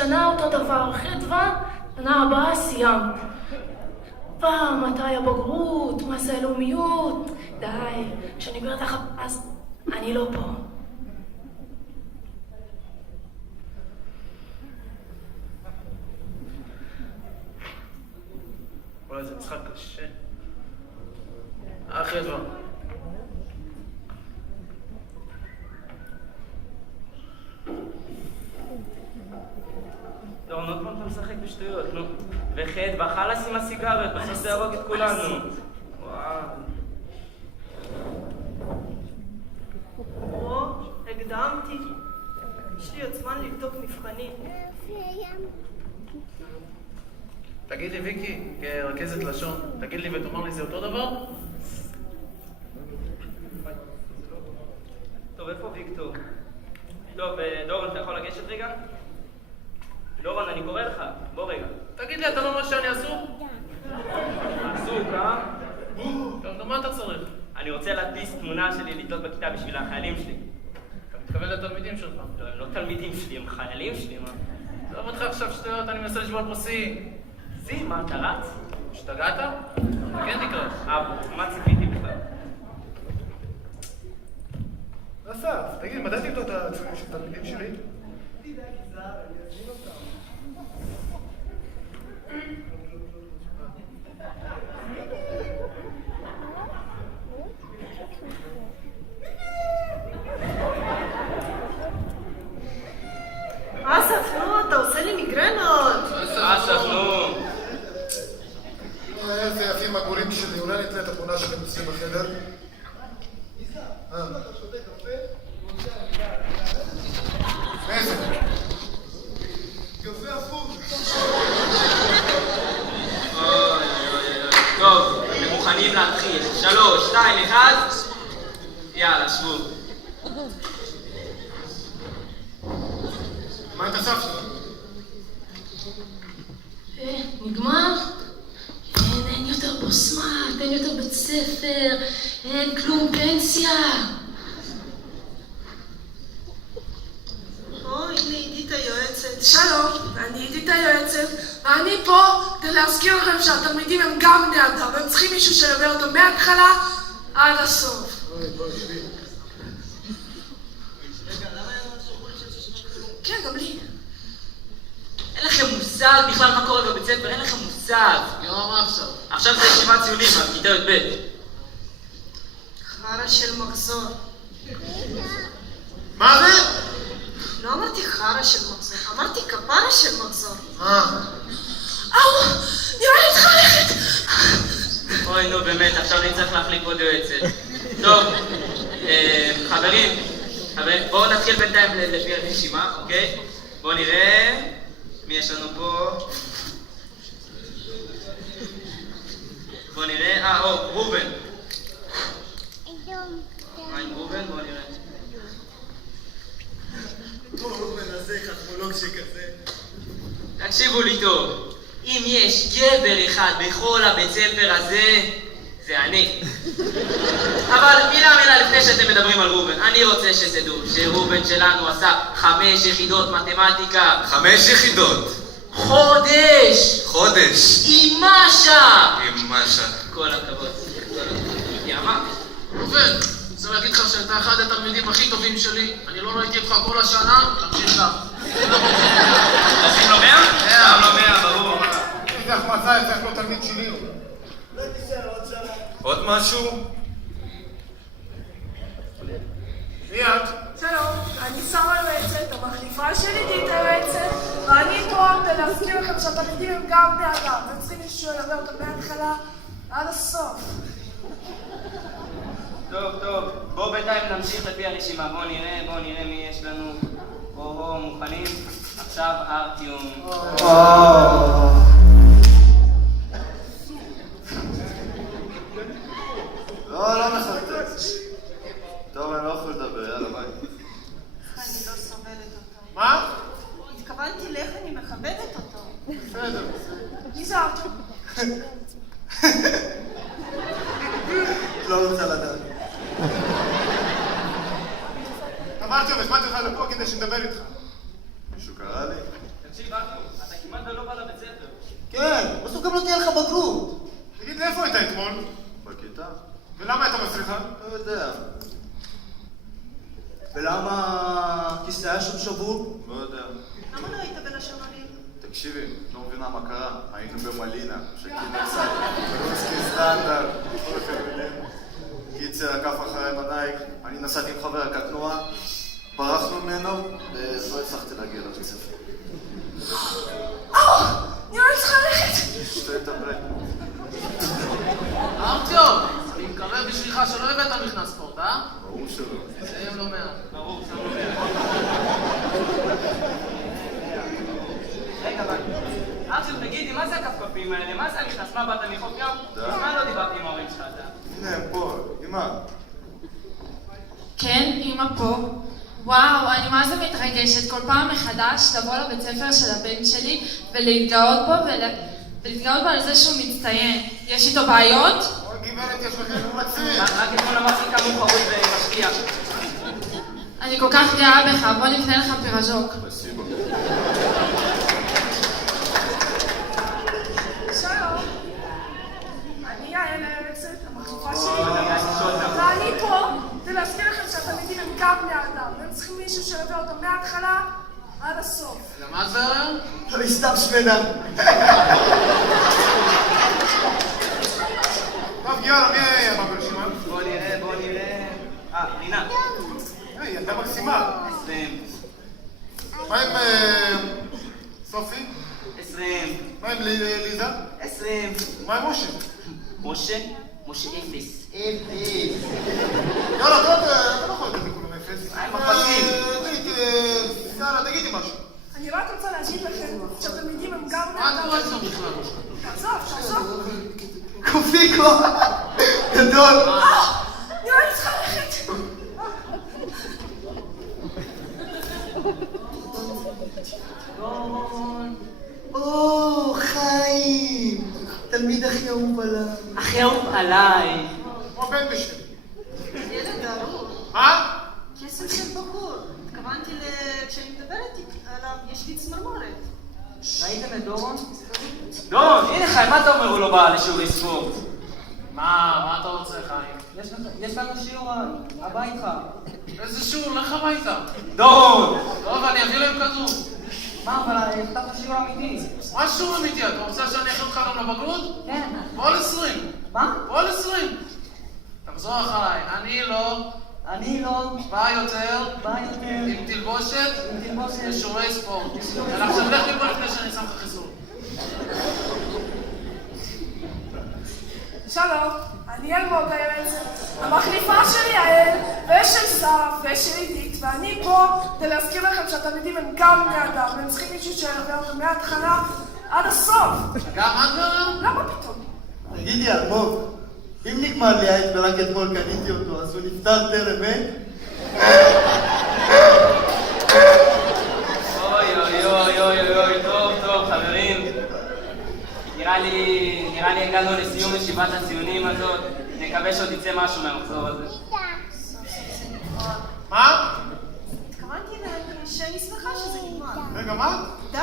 שנה אותו דבר, חדווה, שנה הבאה סיימת. פעם, מתי הבגרות, מה זה הלאומיות? די, כשאני אומרת לך, אז אני לא פה. וואי, זה משחק קשה. אחי הדבר. לא, עוד פעם אתה משחק בשטויות, נו. וחד, וחלאס עם הסיגריות, בסוף זה ירוג את כולנו. וואו. הקדמתי. יש לי עוד זמן לבדוק מבחנים. תגיד לי, ויקי, כרכזת לשון, תגיד לי ותאמר לי, זה אותו דבר? טוב, איפה ויקטור? טוב, דורון, אתה יכול לגשת רגע? דורון, אני קורא לך. בוא רגע. תגיד לי, אתה לא אומר שאני עסוק? עסוק, אה? טוב, מה אתה צריך? אני רוצה להדפיס תמונה שלי לתלות בכיתה בשביל החיילים שלי. אתה מתכוון לתלמידים שלך? לא, הם לא תלמידים שלי, הם חיילים שלי, מה? לא אותך עכשיו שטויות, אני מנסה לשבור פה שיא. שיא, מה, אתה רץ? השתגעת? כן תקרא. מה ציפיתי בכלל? אסף, תגיד, מתי תקלוט את הציונים של תלמידים שלי? אסף, נו, אתה עושה לי מיגרנות. אסף, נו. איזה יפים הגורים שלי, אולי נתלה את התמונה שלהם אצלי בחדר? איזה? קפה הפוך. טוב, אתם מוכנים להתחיל. 3, 2, 1. יאללה, שבו. מה את אסף שלך? נגמר? אין יותר פוסמט, אין יותר בית ספר, אין כלום פנסיה. הנה עידית היועצת. שלום, אני עידית היועצת, ואני פה כדי להזכיר לכם שהתלמידים הם גם בני אדם, הם צריכים מישהו שילווה אותם מההתחלה עד הסוף. בואי, שבי. כן, גם לי. אין לכם מושג בכלל מה קורה בבית ספר, אין לכם מושג. יום, מה עכשיו? עכשיו זה ישיבת ציונים, בכיתה י"ב. חרא של מחזור. מה זה? לא אמרתי חרא של מחזור, אמרתי כפרה של מחזור. נראה לי צריכה ללכת. אוי, נו באמת, עכשיו אני צריך להחליף עוד יועצת. טוב, חברים, בואו נתחיל בינתיים לפי הרשימה, אוקיי? בואו נראה מי יש לנו פה. בואו נראה, רובן. מה עם רובן? בואו נראה. רובן הזה, חכמולוג שכזה. תקשיבו לי טוב, אם יש גבר אחד בכל הבית ספר הזה, זה אני. אבל מילה לפני שאתם מדברים על רובן, אני רוצה שתדעו שרובן שלנו עשה 5 יחידות מתמטיקה. 5 יחידות. חודש! חודש. עם משה! עם משה. כל הכבוד. יאמה. רובן, רוצה להגיד לך שאתה אחד התלמידים הכי טובים שלי. אני לא ראיתי אותך כל השנה, תמשיך לך. עושים לו 100? שם לו 100, ברור. איזה החמצה, איזה לא תלמיד שלי. עוד משהו? מי את? שלום, אני שרה היועצת, המחליפה של עידית היועצת, ואני פה כדי להזכיר לכם שהתלמידים הם גם בני אדם, הם צריכים מישהו שילווה אותם מההתחלה עד הסוף. טוב, בואו בינתיים נמשיך לפי הרשימה, בואו נראה מי יש לנו. מוכנים? עכשיו ארטיום. לא מחלטת. טוב, אני לא יכול לדבר, יאללה ביי. אני לא סובלת אותו. מה? התכוונתי לאיך אני מכבדת אותו. בסדר. מי זה ארטיום? לא רוצה לדעת. אמרתי לו, הזמנתי אותך לפה כדי שנדבר איתך. מישהו קרא לי? תקשיב, אחיו, אתה כמעט ולא בא לבית ספר. כן, בסוף גם לא תהיה לך בגרות. תגיד, איפה היית אתמול? בכיתה? ולמה היית מצליחה? לא יודע. ולמה הכיסא היה שם שבור? לא יודע. למה לא היית בין השמרים? תקשיבי, לא מבינה מה קרה. היינו במלינה, שכינצה, רוסקי סטנדרט, כל החברים. קיצר עקף אחריי מנייק, אני נסעתי עם חבר הקטנוע, ברחנו ממנו, ולא הצלחתי להגיע לבית ספר. נראה לי צריכה ללכת. שתה את הברק. ארטיום, אני מקווה בשבילך שלא הבאת מכנס ספורט, אה? ברור שלא. סיים לא מעט. ברור, שם לא מעט. רגע, אבל... ארצ'ל, תגידי, מה זה הכפכפים האלה? מה זה הנכנס? מה, באת מחוף ים? מה לא דיברתי עם ההורים שלך, אתה? הנה, הם פה, אמא. כן, אמא פה. וואו, אני מה זה מתרגשת כל פעם מחדש לבוא לבית ספר של הבן שלי ולהתגאות בו ולהתגאות בו על זה שהוא מצטיין. יש איתו בעיות? אוי, גברת, יש לכם מצליח. רק אתמול אמרתי כמה הוא חרוץ ומשקיע. אני כל כך גאה בך, בוא נבנה לך פיראז'וק. בסיבו. שלום. אני יעל היועצת, המחליפה שלי. ואני פה כדי להזכיר לכם שהתלמידים הם גם בני אדם, והם צריכים מישהו שילווה אותם מההתחלה עד הסוף. למד בהיריון? אני סתם שמנה. טוב, יאללה, מי היה ברשימה? בוא נראה... רינה. היי, ילדה מקסימה. 20. מה עם סופי? 20. מה עם ליזה? 20. מה עם משה? משה? משה 0. יאללה, טוב, אתה לא יכול לתת לי כולם אפס. מה עם הפסים? יאללה, תגידי משהו. אני רק רוצה להגיד לכם שהתלמידים הם גם בני מה אדם. קורה אצלו בכלל? תעזוב. קופיקו! גדול! נראה לי צריכה ללכת. או, חיים! תלמיד הכי אהוב עליי. הכי אהוב עליי. כמו בן בשבילי. ילד ארוך, מה? קסם של בחור. התכוונתי כשאני מדברת עליו, יש לי צמרמורת. ראיתם את דורון? דורון, הנה חיים, מה אתה אומר הוא לא בא לשיעורי ספורט? מה אתה רוצה, חיים? יש לנו שיעור הבא איתך. איזה שיעור? לך הביתה. דורון! טוב, אני אביא להם כדור. מה, אבל הבטחת שיעור אמיתי. מה שיעור אמיתי? אתה רוצה שאני אכין אותך גם לבגרות? כן. בוא על 20. מה? בוא על 20. תחזור אחריי. אני לא. בא יותר. עם תלבושת. ושיעורי ספורט. יאללה, עכשיו לך מפה לפני שאני שם לך חיסון. שלום, אני אלמוג היועצת, המחליפה של יעל ושל סף ושל עידית, ואני פה כדי להזכיר לכם שהתלמידים הם גם בני אדם, והם צריכים מישהו שילווה אותם מההתחלה עד הסוף. גם את בהיריון? למה פתאום? תגידי, אלמוג, אם נגמר לי העט ורק אתמול קניתי אותו, אז הוא נפטר טרם, אוי, טוב, חברים. נראה לי הגענו לסיום ישיבת הציונים הזאת. נקווה שעוד יצא משהו מהמחזור הזה. מה? התכוונתי שאני שמחה שזה נגמר. רגע, מה? די,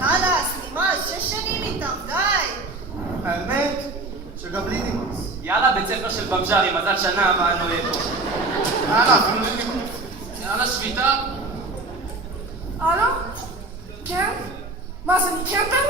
חלאס, נמאס, 6 שנים איתם, די. האמת, שגם לי נמאס. יאללה, בית ספר של במג'רי, מזל שנה הבאה לא יהיה פה. יאללה, שביתה. הלו? כן? מה זה, אני כן באמת?